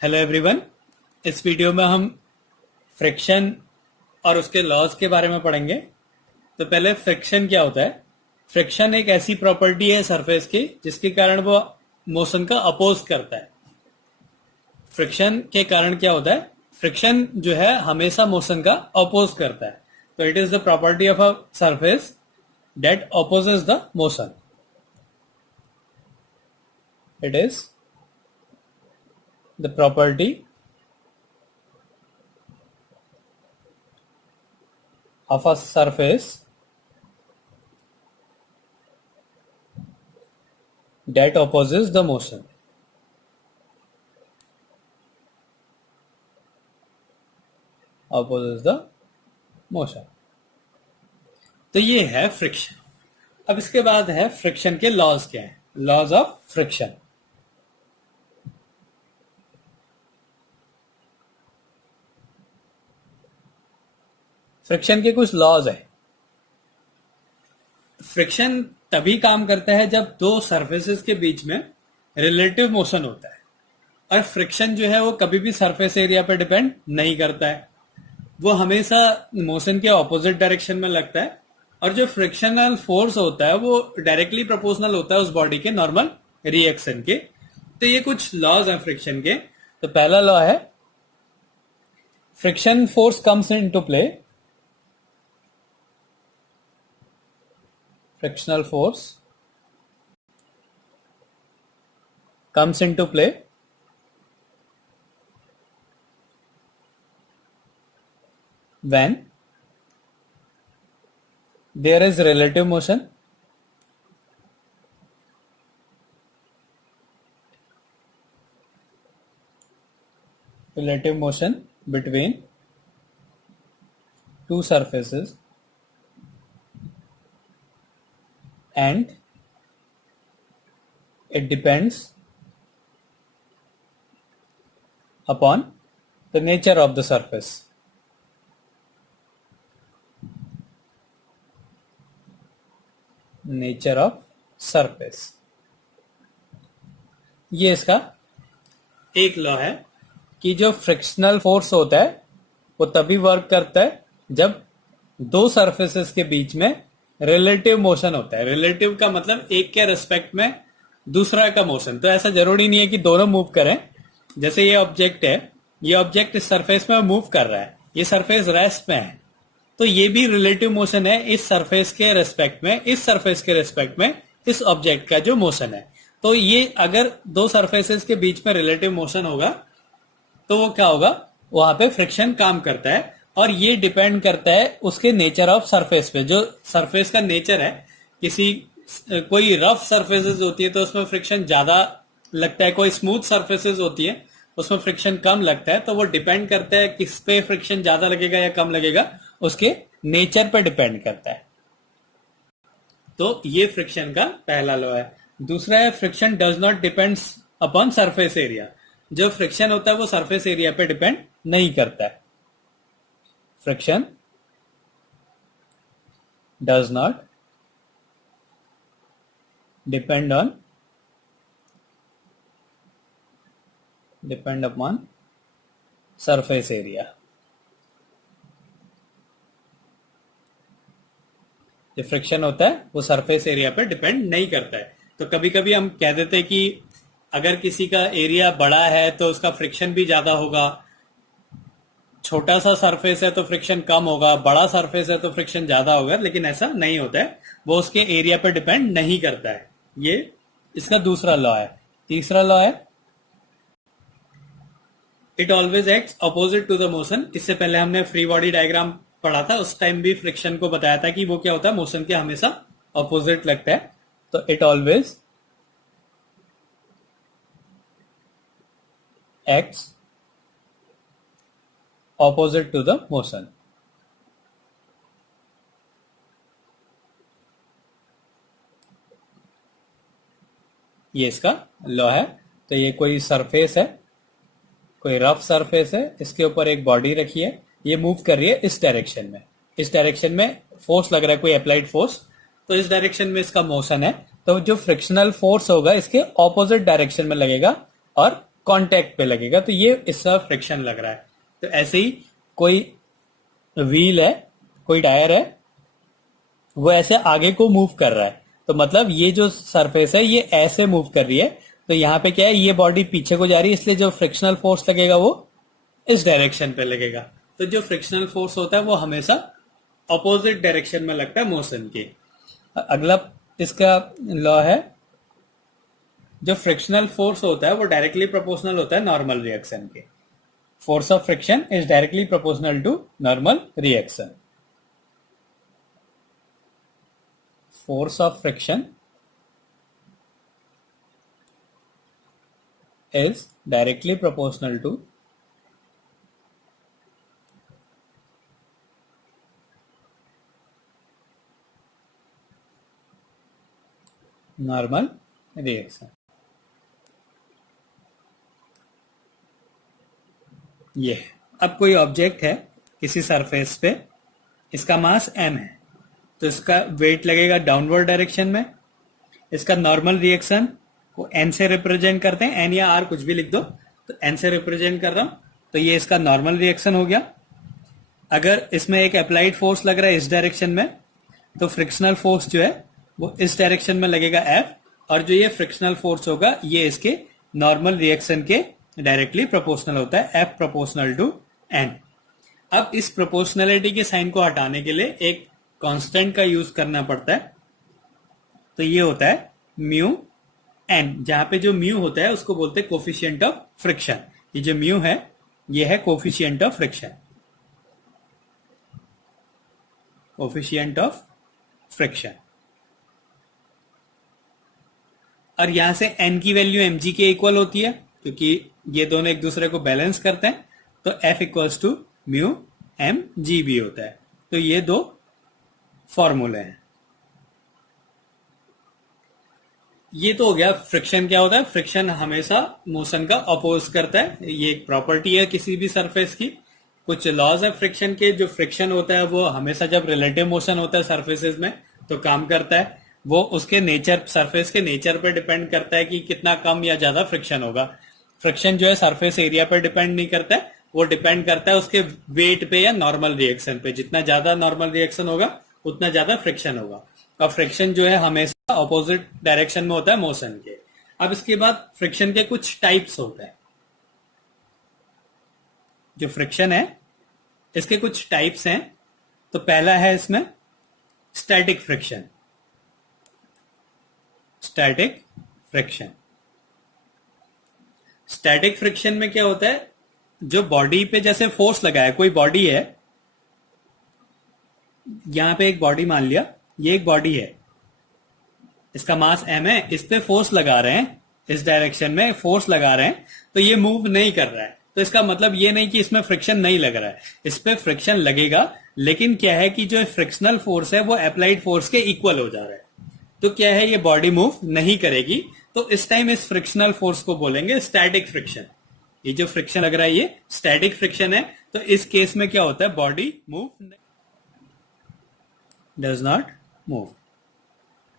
Hello everyone. इस video में हम फ्रिक्शन और उसके लॉज के बारे में पढ़ेंगे। तो पहले फ्रिक्शन क्या होता है। फ्रिक्शन एक ऐसी प्रॉपर्टी है सरफेस की जिसके कारण वो मोशन का अपोज करता है। फ्रिक्शन के कारण क्या होता है, फ्रिक्शन जो है हमेशा मोशन का अपोज करता है। तो it is the property of a surface that opposes the motion. It is the property of a surface that opposes the motion. Opposes the motion. तो ये है फ्रिक्शन। अब इसके बाद है फ्रिक्शन के लॉज क्या है। Laws of friction. फ्रिक्शन के कुछ लॉज है। फ्रिक्शन तभी काम करता है जब दो सरफेसेस के बीच में रिलेटिव मोशन होता है, और फ्रिक्शन जो है वो कभी भी सरफेस एरिया पर डिपेंड नहीं करता है, वो हमेशा मोशन के ऑपोजिट डायरेक्शन में लगता है। और जो फ्रिक्शनल फोर्स होता है वो डायरेक्टली प्रोपोर्शनल होता है उस बॉडी के नॉर्मल रिएक्शन के। तो ये कुछ लॉज हैं फ्रिक्शन के। तो पहला लॉ है friction force comes into play. Frictional force comes into play when there is relative motion between two surfaces and it depends upon the nature of the surface. Nature of surface. ये इसका एक law है कि जो frictional force होता है वो तभी वर्क करता है जब दो सरफेसेस के बीच में रिलेटिव मोशन होता है। रिलेटिव का मतलब एक के रिस्पेक्ट में दूसरा का मोशन। तो ऐसा जरूरी नहीं है कि दोनों मूव करें। जैसे ये ऑब्जेक्ट है, ये ऑब्जेक्ट इस सरफेस में मूव कर रहा है, ये सरफेस रेस्ट में है, तो ये भी रिलेटिव मोशन है इस सरफेस के रेस्पेक्ट में, इस सरफेस के रेस्पेक्ट में इस ऑब्जेक्ट का जो मोशन है। तो ये अगर दो सरफेसेस के बीच में रिलेटिव मोशन होगा तो वो क्या होगा, वहां पे फ्रिक्शन काम करता है। और ये डिपेंड करता है उसके नेचर ऑफ सरफेस पे। जो सरफेस का नेचर है, कोई रफ सरफेसेस होती है तो उसमें फ्रिक्शन ज्यादा लगता है, कोई स्मूथ सरफेसेस होती है उसमें फ्रिक्शन कम लगता है। तो वो डिपेंड करता है किस पे फ्रिक्शन ज्यादा लगेगा या कम लगेगा, उसके नेचर पे डिपेंड करता है। तो ये फ्रिक्शन का पहला लॉ है। दूसरा है friction does not depends upon surface area. जो फ्रिक्शन होता है वो सरफेस एरिया पे डिपेंड नहीं करता है। Friction does not depend upon surface area। जो फ्रिक्शन होता है वो सरफेस एरिया पे डिपेंड नहीं करता है। तो कभी कभी हम कह देते हैं कि अगर किसी का एरिया बड़ा है तो उसका फ्रिक्शन भी ज्यादा होगा, छोटा सा सरफेस है तो फ्रिक्शन कम होगा, बड़ा सरफेस है तो फ्रिक्शन ज्यादा होगा। लेकिन ऐसा नहीं होता है, वो उसके एरिया पर डिपेंड नहीं करता है। ये इसका दूसरा लॉ है। तीसरा लॉ है it always acts opposite to the motion. इससे पहले हमने फ्री बॉडी डायग्राम पढ़ा था, उस टाइम भी फ्रिक्शन को बताया था कि वो क्या होता है, मोशन के हमेशा अपोजिट लगता है। तो it always acts opposite to the motion। ये इसका लॉ है। तो ये कोई सरफेस है, कोई रफ सरफेस है, इसके ऊपर एक बॉडी रखी है, ये मूव कर रही है इस डायरेक्शन में। इस डायरेक्शन में फोर्स लग रहा है, कोई अप्लाइड फोर्स, तो इस डायरेक्शन में इसका मोशन है। तो जो फ्रिक्शनल फोर्स होगा इसके ऑपोजिट डायरेक्शन में लगेगा और कांटेक्ट पे लगेगा, तो ये इसका फ्रिक्शन लग रहा है। तो ऐसे ही कोई व्हील है, कोई टायर है, वो ऐसे आगे को मूव कर रहा है, तो मतलब ये जो सरफेस है ये ऐसे मूव कर रही है, तो यहाँ पे क्या है, ये बॉडी पीछे को जा रही है, इसलिए जो फ्रिक्शनल फोर्स लगेगा वो इस डायरेक्शन पे लगेगा। तो जो फ्रिक्शनल फोर्स होता है वो हमेशा अपोजिट डायरेक्शन में लगता है मोशन के। अगला इसका लॉ है, जो फ्रिक्शनल फोर्स होता है वो डायरेक्टली प्रोपोर्शनल होता है नॉर्मल रिएक्शन के। Force of friction is directly proportional to normal reaction. Force of friction is directly proportional to normal reaction। ये अब कोई ऑब्जेक्ट है किसी सरफेस पे, इसका मास m है, तो इसका वेट लगेगा डाउनवर्ड डायरेक्शन में। इसका नॉर्मल रिएक्शन को n से रिप्रेजेंट करते हैं, n या r कुछ भी लिख दो, तो n से रिप्रेजेंट कर रहा हूं, तो ये इसका नॉर्मल रिएक्शन हो गया। अगर इसमें एक अप्लाइड फोर्स लग रहा है इस डायरेक्शन में, तो फ्रिक्शनल फोर्स जो है वो इस डायरेक्शन में लगेगा F, और जो ये फ्रिक्शनल फोर्स होगा ये इसके नॉर्मल रिएक्शन के डायरेक्टली प्रोपोर्शनल होता है, F प्रोपोर्शनल टू n। अब इस प्रोपोर्शनलिटी के साइन को हटाने के लिए एक कांस्टेंट का यूज करना पड़ता है, तो ये होता है म्यू एन, जहां पे जो म्यू होता है उसको बोलते हैं कोफिशिएंट ऑफ फ्रिक्शन। ये जो म्यू है ये है coefficient of friction, coefficient of friction. और यहां से एन की वैल्यू एम जी के इक्वल होती है, क्योंकि ये दोनों एक दूसरे को बैलेंस करते हैं, तो F equals to mu M G भी होता है। तो ये दो फॉर्मूले हैं। ये तो हो गया फ्रिक्शन क्या होता है। फ्रिक्शन हमेशा मोशन का अपोज करता है, ये एक प्रॉपर्टी है किसी भी सरफेस की। कुछ लॉज है फ्रिक्शन के, जो फ्रिक्शन होता है वो हमेशा जब रिलेटिव मोशन होता है सरफेसेस में तो काम करता है। वो उसके नेचर, सरफेस के नेचर पे डिपेंड करता है कि कितना कम या ज्यादा फ्रिक्शन होगा। फ्रिक्शन जो है सरफेस एरिया पर डिपेंड नहीं करता है, वो डिपेंड करता है उसके वेट पे या नॉर्मल रिएक्शन पे। जितना ज्यादा नॉर्मल रिएक्शन होगा उतना ज्यादा फ्रिक्शन होगा, और फ्रिक्शन जो है हमेशा ऑपोजिट डायरेक्शन में होता है मोशन के। अब इसके बाद फ्रिक्शन के कुछ टाइप्स होते हैं। जो फ्रिक्शन है इसके कुछ टाइप्स हैं। तो पहला है इसमें static friction. Static friction, static friction में क्या होता है, जो बॉडी पे जैसे फोर्स लगा है, कोई बॉडी है, यहां पे एक बॉडी मान लिया, ये एक बॉडी है, इसका मास m है, इस पे फोर्स लगा रहे हैं, इस डायरेक्शन में फोर्स लगा रहे हैं, तो ये मूव नहीं कर रहा है। तो इसका मतलब ये नहीं कि इसमें फ्रिक्शन नहीं लग रहा है, इस पे फ्रिक्शन लगेगा, लेकिन क्या है कि जो फ्रिक्शनल फोर्स है वो अप्लाइड फोर्स के इक्वल हो जा रहा है। तो क्या है, ये बॉडी मूव नहीं करेगी, तो इस टाइम इस फ्रिक्शनल फोर्स को बोलेंगे स्टैटिक फ्रिक्शन। ये जो फ्रिक्शन लग रहा है ये स्टैटिक फ्रिक्शन है। तो इस केस में क्या होता है, body move does not move.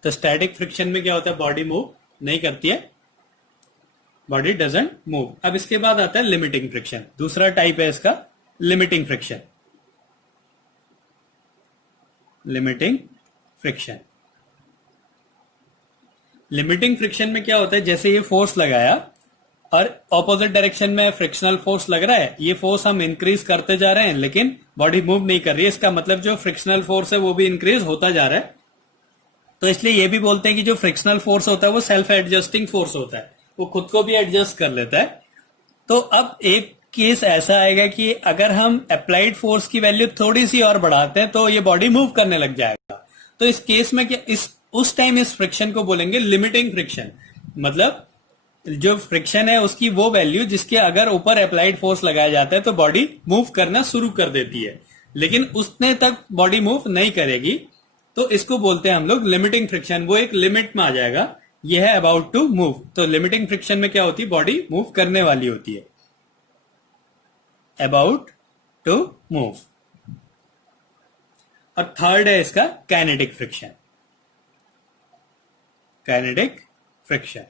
तो स्टैटिक फ्रिक्शन में क्या होता है, बॉडी मूव नहीं करती है, बॉडी डजंट मूव। अब इसके बाद आता है लिमिटिंग फ्रिक्शन। दूसरा टाइप है इसका limiting friction. Limiting friction, limiting friction में क्या होता है, जैसे ये फोर्स लगाया और ऑपोजिट डायरेक्शन में फ्रिक्शनल फोर्स लग रहा है, ये फोर्स हम इंक्रीज करते जा रहे हैं लेकिन बॉडी मूव नहीं कर रही है। इसका मतलब जो फ्रिक्शनल फोर्स है वो भी इंक्रीज होता जा रहा है। तो इसलिए ये भी बोलते हैं कि जो फ्रिक्शनल फोर्स होता है वो सेल्फ एडजस्टिंग फोर्स होता है, वो खुद को भी एडजस्ट कर लेता है। तो अब एक केस ऐसा आएगा कि अगर हम अप्लाइड फोर्स की वैल्यू थोड़ी सी और बढ़ाते हैं तो ये बॉडी मूव करने लग जाएगा। तो इस केस में क्या, उस टाइम इस फ्रिक्शन को बोलेंगे लिमिटिंग फ्रिक्शन। मतलब जो फ्रिक्शन है उसकी वो वैल्यू जिसके अगर ऊपर अप्लाइड फोर्स लगाया जाता है तो बॉडी मूव करना शुरू कर देती है, लेकिन उतने तक बॉडी मूव नहीं करेगी। तो इसको बोलते हैं हम लोग लिमिटिंग फ्रिक्शन। वो एक लिमिट में आ जाएगा, ये है अबाउट टू मूव। तो लिमिटिंग फ्रिक्शन में क्या होती है, बॉडी मूव करने वाली होती है, अबाउट टू मूव। और थर्ड है इसका काइनेटिक फ्रिक्शन। काइनेटिक फ्रिक्शन,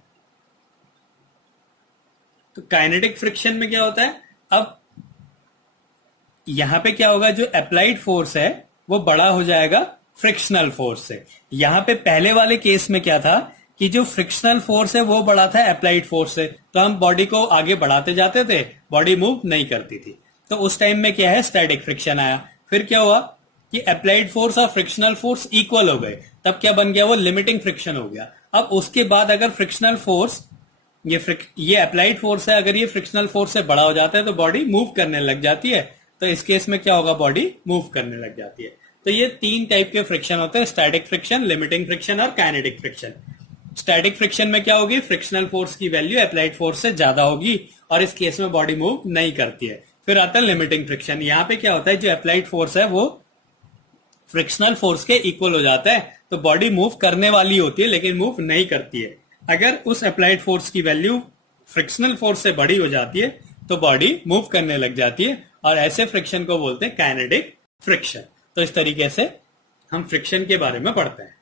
तो काइनेटिक फ्रिक्शन में क्या होता है, अब यहां पे क्या होगा, जो अप्लाइड फोर्स है वो बड़ा हो जाएगा फ्रिक्शनल फोर्स से। यहां पे पहले वाले केस में क्या था कि जो फ्रिक्शनल फोर्स है वो बड़ा था अप्लाइड फोर्स से, तो हम बॉडी को आगे बढ़ाते जाते थे, बॉडी मूव नहीं करती थी। तो उस टाइम में क्या है, स्टैटिक फ्रिक्शन आया। फिर क्या हुआ कि अप्लाइड फोर्स और फ्रिक्शनल फोर्स इक्वल हो गए, तब क्या बन गया, वो लिमिटिंग फ्रिक्शन हो गया। अब उसके बाद अगर फ्रिक्शनल फोर्स, ये अप्लाइड फोर्स है, अगर ये फ्रिक्शनल फोर्स से बड़ा हो जाता है तो बॉडी मूव करने लग जाती है। तो इस केस में क्या होगा, बॉडी मूव करने लग जाती है। तो ये 3 टाइप के फ्रिक्शन होते हैं, स्टैटिक फ्रिक्शन, लिमिटिंग फ्रिक्शन और काइनेटिक फ्रिक्शन। स्टैटिक फ्रिक्शन में क्या होगी, फ्रिक्शनल फोर्स की वैल्यू अप्लाइड फोर्स से ज्यादा होगी और इस केस में बॉडी मूव नहीं करती है। फिर आता है लिमिटिंग फ्रिक्शन। यहां पे क्या होता है, जो अप्लाइड फोर्स है वो फ्रिक्शनल फोर्स के इक्वल हो जाता है, तो बॉडी मूव करने वाली होती है लेकिन मूव नहीं करती है। अगर उस अप्लाइड फोर्स की वैल्यू फ्रिक्शनल फोर्स से बड़ी हो जाती है तो बॉडी मूव करने लग जाती है, और ऐसे फ्रिक्शन को बोलते हैं काइनेटिक फ्रिक्शन। तो इस तरीके से हम फ्रिक्शन के बारे में पढ़ते हैं।